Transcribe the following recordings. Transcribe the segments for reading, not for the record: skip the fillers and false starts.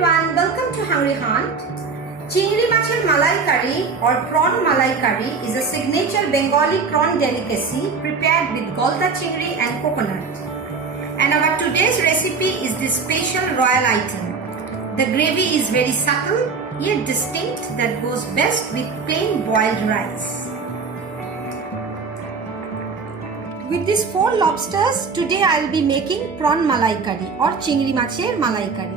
everyone, welcome to Hungry Hunt. Chingri machar malai curry or prawn malai curry is a signature Bengali prawn delicacy prepared with golda chingri and coconut. And our today's recipe is this special royal item. The gravy is very subtle yet distinct that goes best with plain boiled rice. With these 4 lobsters, today I will be making prawn malai curry or chingri macher malai curry.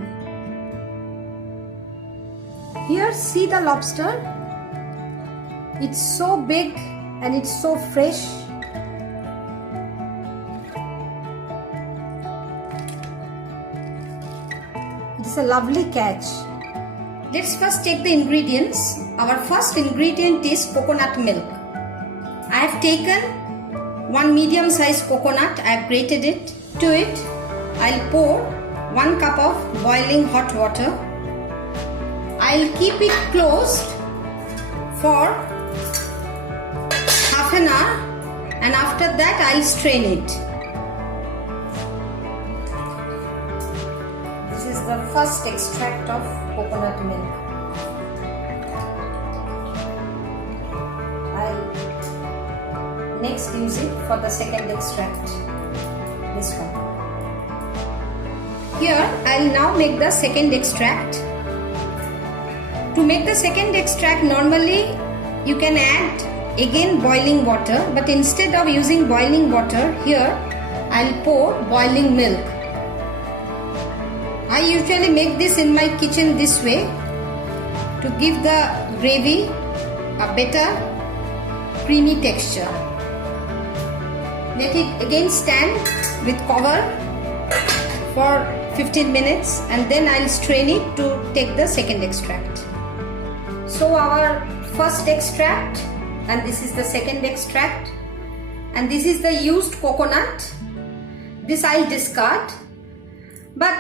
Here, see the lobster. It's so big and it's so fresh. It's a lovely catch. Let's first take the ingredients. Our first ingredient is coconut milk. I have taken 1 medium-sized coconut. I have grated it. To it, I'll pour 1 cup of boiling hot water. I'll keep it closed for half an hour and after that I'll strain it. This is the first extract of coconut milk. I'll next use it for the second extract, this one. Here I'll now make the second extract. To make the second extract, normally you can add again boiling water, but instead of using boiling water, here I'll pour boiling milk. I usually make this in my kitchen this way to give the gravy a better creamy texture. Let it again stand with cover for 15 minutes and then I'll strain it to take the second extract. So our first extract and this is the second extract and this is the used coconut. This I'll discard. But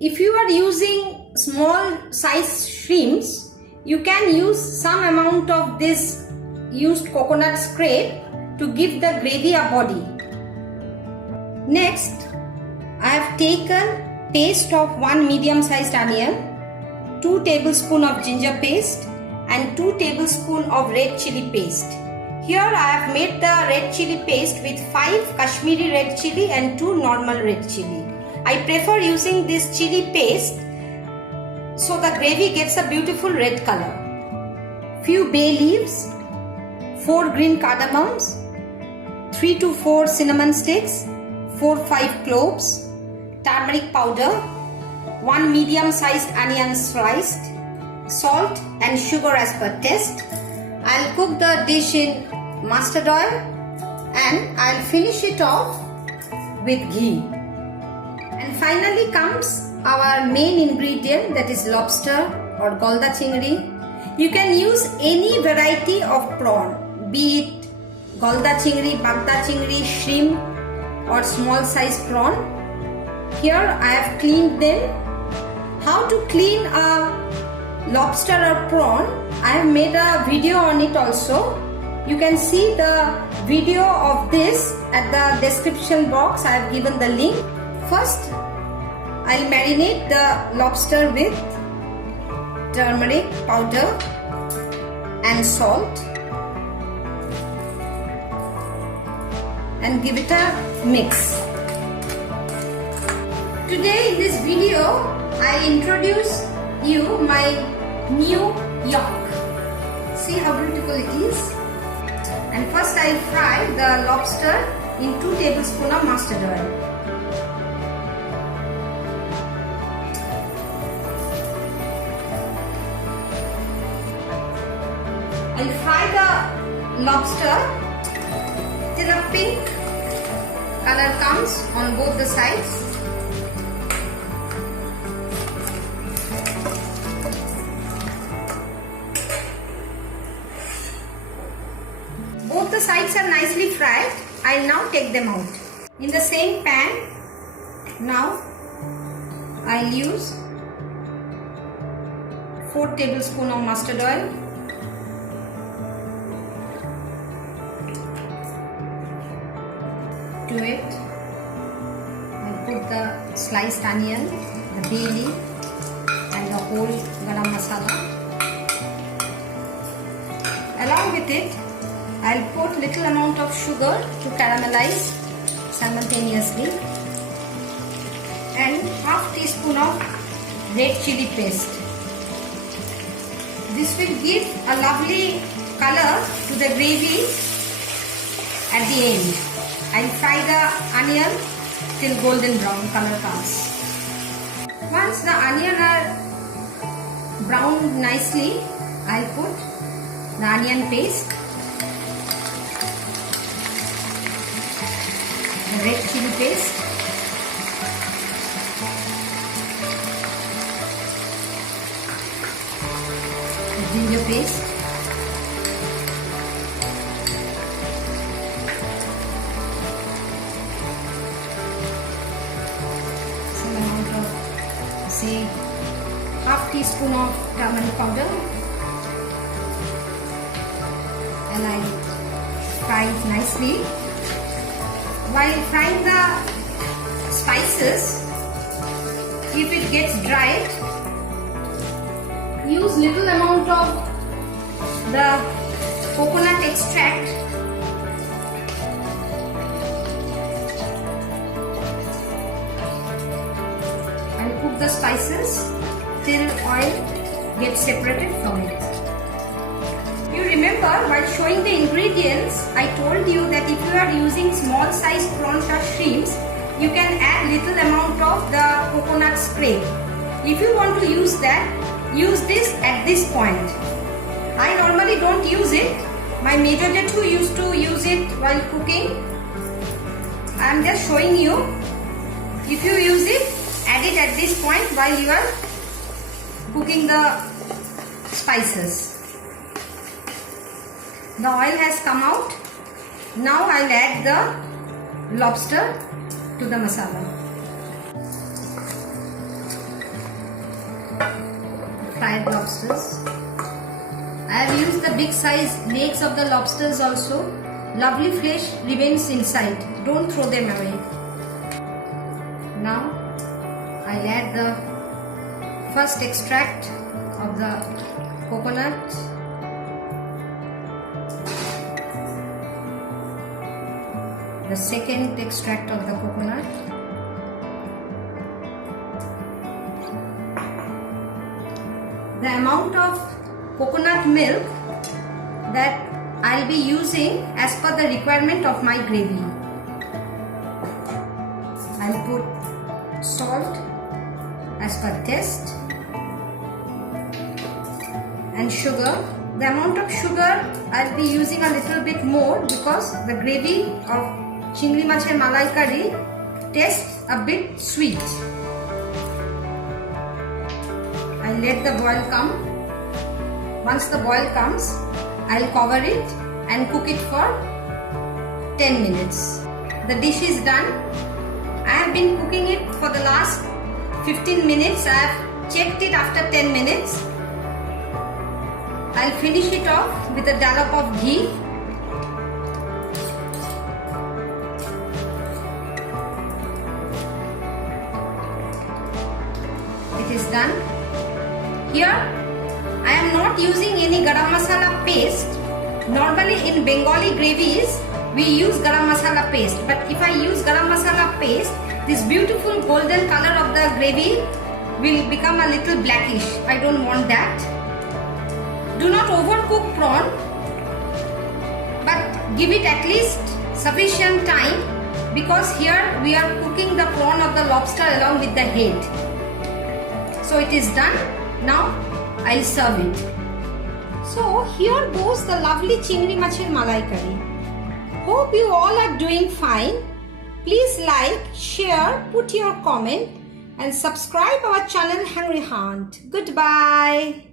if you are using small size shrimps, you can use some amount of this used coconut scrape to give the gravy a body. Next, I have taken paste of 1 medium-sized onion, 2 tablespoons of ginger paste and 2 tablespoons of red chili paste. Here I have made the red chili paste with 5 Kashmiri red chili and 2 normal red chili. I prefer using this chili paste so the gravy gets a beautiful red color. Few bay leaves, 4 green cardamoms, 3 to 4 cinnamon sticks, 4-5 cloves, turmeric powder, 1 medium-sized onion sliced, salt and sugar as per taste. I'll cook the dish in mustard oil and I'll finish it off with ghee. And finally comes our main ingredient, that is lobster or golda chingri. You can use any variety of prawn, be it golda chingri, bagda chingri, shrimp or small size prawn. Here I have cleaned them. How to clean a lobster or prawn, I have made a video on it also. You can see the video of this at the description box. I have given the link. First, I'll marinate the lobster with turmeric powder and salt and give it a mix. Today in this video, I introduce you my new yolk. See how beautiful it is. And first I'll fry the lobster in 2 tablespoons of mustard oil. I'll fry the lobster till a pink color comes on both the sides. Both the sides are nicely fried. I'll now take them out. In the same pan, now I'll use 4 tablespoons of mustard oil. To it, I'll put the sliced onion, the bay leaf and the whole garam masala. Along with it, I'll put little amount of sugar to caramelize simultaneously and half teaspoon of red chili paste. This will give a lovely color to the gravy at the end. I'll fry the onion till golden brown color comes. Once the onion are browned nicely, I'll put the onion paste, the red chili paste, the ginger paste, some amount of, say, half teaspoon of turmeric powder, and I fry it nicely. While frying the spices, if it gets dried, use little amount of the coconut extract and cook the spices till oil gets separated from it. You remember, while showing the ingredients, I told you that if you are using small sized prawns or shrimps, you can add little amount of the coconut spray. If you want to use that, use this at this point. I normally don't use it. My major Jethu used to use it while cooking. I am just showing you. If you use it, add it at this point while you are cooking the spices. The oil has come out. Now I'll add the lobster to the masala. Fried lobsters. I have used the big size legs of the lobsters also. Lovely flesh remains inside. Don't throw them away. Now I'll add the first extract of the coconut. The second extract of the coconut, the amount of coconut milk that I'll be using as per the requirement of my gravy. I'll put salt as per taste and sugar. The amount of sugar I'll be using a little bit more because the gravy of Chingri Macher Malai Curry tastes a bit sweet. I'll let the boil come. Once the boil comes, I'll cover it and cook it for 10 minutes. The dish is done. I have been cooking it for the last 15 minutes. I have checked it after 10 minutes. I'll finish it off with a dollop of ghee. It is done. Here I am not using any garam masala paste. Normally in Bengali gravies we use garam masala paste, but if I use garam masala paste, this beautiful golden color of the gravy will become a little blackish. I don't want that. Do not overcook prawn, but give it at least sufficient time because here we are cooking the prawn of the lobster along with the head. So it is done. Now I'll serve it. So here goes the lovely Chingri Macher Malai Curry. Hope you all are doing fine. Please like, share, put your comment and subscribe our channel Hungry Hunt. Goodbye.